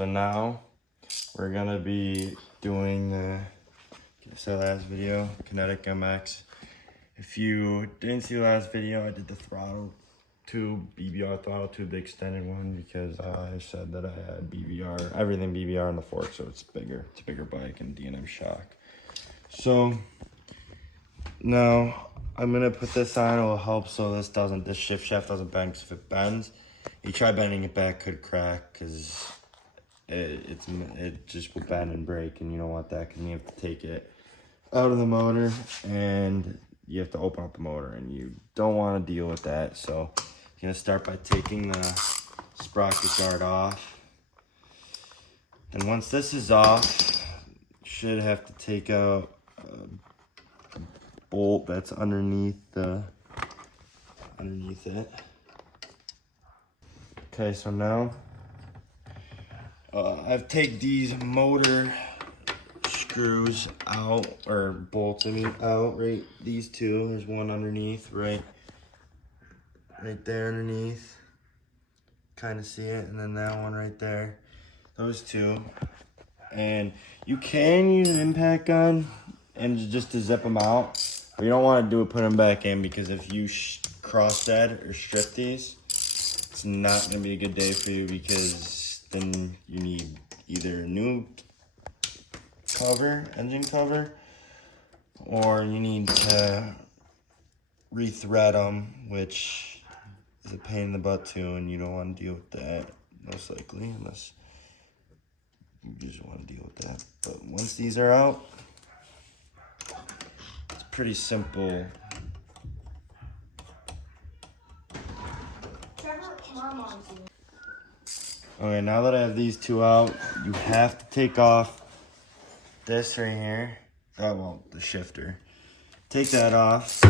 So now we're gonna be doing the last video, Kinetic MX. If you didn't see the last video, I did the throttle tube, BBR throttle tube, the extended one, because I said that I had BBR, everything BBR on the fork, so it's bigger. It's a bigger bike and D&M shock. So now I'm gonna put this on. It will help so this shift shaft doesn't bend. Cause if it bends, you try bending it back, could crack, cause it just will bend and break, and you don't want that, cause you have to take it out of the motor and you have to open up the motor, and you don't want to deal with that. So you're gonna start by taking the sprocket guard off. And once this is off, you should have to take out a bolt that's underneath it. Okay, so now I've taken these motor screws out, or bolts out, right? These two, there's one underneath, right there underneath. Kind of see it, and then that one right there. Those two. And you can use an impact gun and just to zip them out, but you don't want to do it, put them back in, because if you cross dead or strip these, it's not going to be a good day for you, because then you need either a new cover, engine cover, or you need to rethread them, which is a pain in the butt too, and you don't want to deal with that, most likely, unless you just want to deal with that. But once these are out, it's pretty simple. Okay, now that I have these two out, you have to take off this right here. Oh, well, the shifter. Take that off.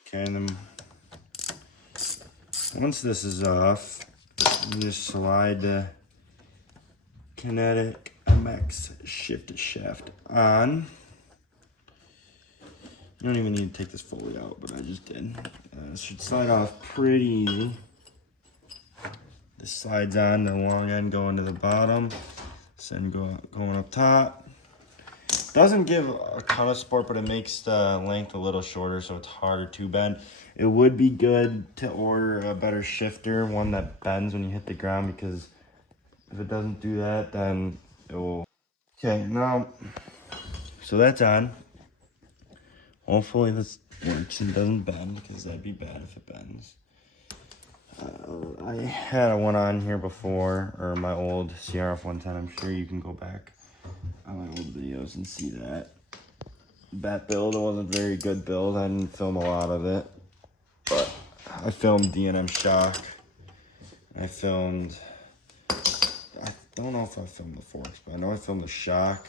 Okay, and then once this is off, you just slide the Kinetic MX shift shaft on. You don't even need to take this fully out, but I just did. It should slide off pretty easy. This slides on, the long end going to the bottom, this end going up top. Doesn't give a ton of support, but it makes the length a little shorter, so it's harder to bend. It would be good to order a better shifter, one that bends when you hit the ground, because if it doesn't do that, then it will. Okay, now, so that's on. Hopefully this works and doesn't bend, because that'd be bad if it bends. I had one on here before, or my old crf110. I'm sure you can go back on my old videos and see that. That build, it wasn't a very good build. I didn't film a lot of it, but I filmed D&M shock. I don't know if I filmed the forks, but I know I filmed the shock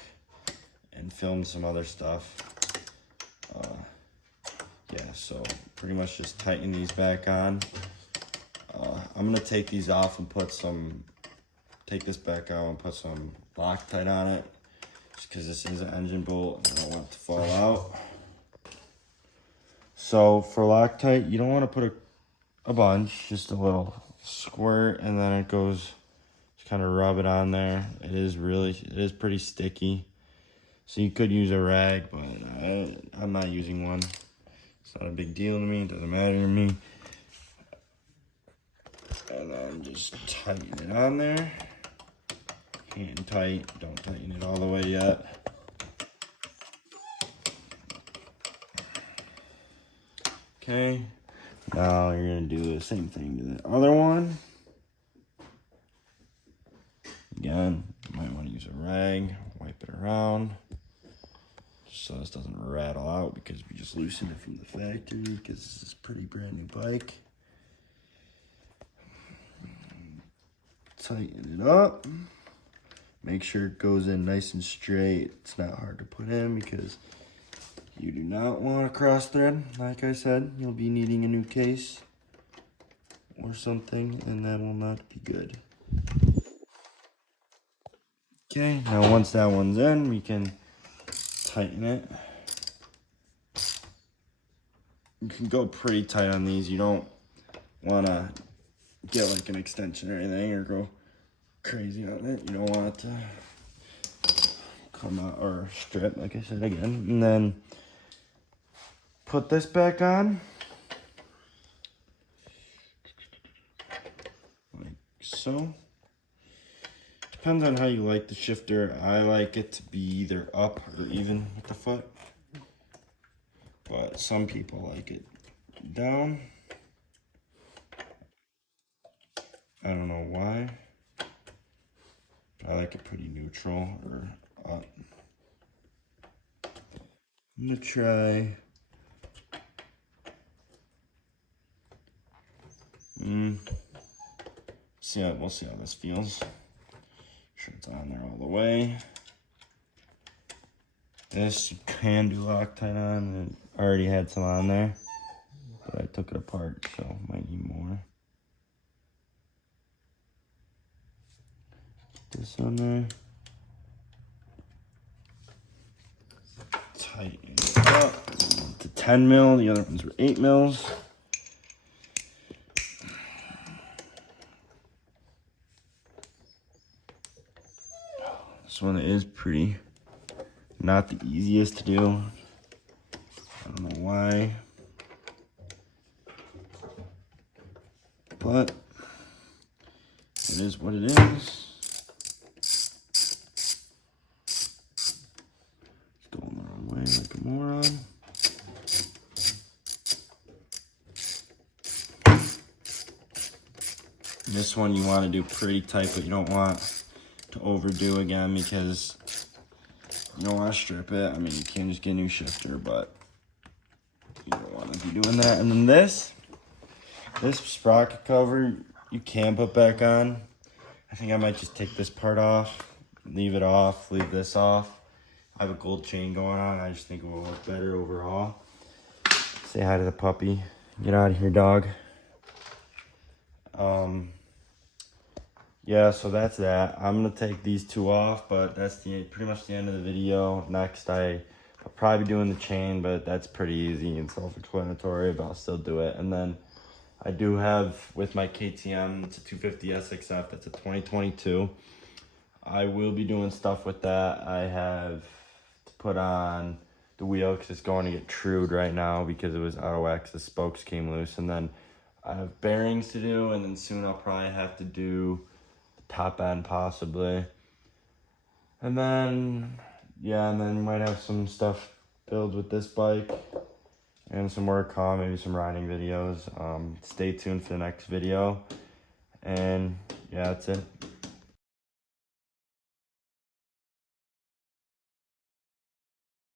and filmed some other stuff. Yeah, so pretty much just tighten these back on. I'm gonna take these off and take this back out and put some Loctite on it, just because this is an engine bolt and I don't want it to fall out. So for Loctite, you don't want to put a bunch, just a little squirt, and then it goes, just kind of rub it on there. It is pretty sticky, so you could use a rag, but I'm not using one. It's not a big deal to me, it doesn't matter to me. And then just tighten it on there. Hand tight, don't tighten it all the way yet. Okay, now you're gonna do the same thing to the other one. Again, you might want to use a rag, wipe it around, just so this doesn't rattle out, because we just loosened it from the factory, because this is a pretty brand new bike. Tighten it up. Make sure it goes in nice and straight. It's not hard to put in, because you do not want to cross thread. Like I said, you'll be needing a new case or something, and that will not be good. Okay, now once that one's in, we can tighten it. You can go pretty tight on these. You don't want to get like an extension or anything or go crazy on it. You don't want it to come out or strip, like I said again. And then put this back on. Like so. Depends on how you like the shifter. I like it to be either up or even with the foot. But some people like it down. I don't know why. But I like it pretty neutral or up. I'm gonna try. We'll see how this feels. Sure it's on there all the way. This you can do Loctite on. It already had some on there, but I took it apart, so might need more. Put this on there. Tighten it up to 10 mil. The other ones were 8 mils. This one is pretty, not the easiest to do. I don't know why, but it is what it is. Going the wrong way like a moron. This one you want to do pretty tight, but you don't want to overdo again because you don't want to strip it. I mean, you can just get a new shifter, but you don't want to be doing that. And then this sprocket cover you can put back on. I think I might just take this part off, leave it off, leave this off. I have a gold chain going on. I just think it will look better overall. Say hi to the puppy. Get out of here, dog. Yeah, so that's that. I'm gonna take these two off, but that's pretty much the end of the video. Next, I'll probably be doing the chain, but that's pretty easy and self-explanatory, but I'll still do it. And then I do have, with my KTM, it's a 250 SXF, that's a 2022. I will be doing stuff with that. I have to put on the wheel because it's going to get trued right now because it was out of wax. The spokes came loose, and then I have bearings to do, and then soon I'll probably have to do top end possibly. And then, yeah, and then you might have some stuff built with this bike and some work on, maybe some riding videos. Stay tuned for the next video. And yeah, that's it.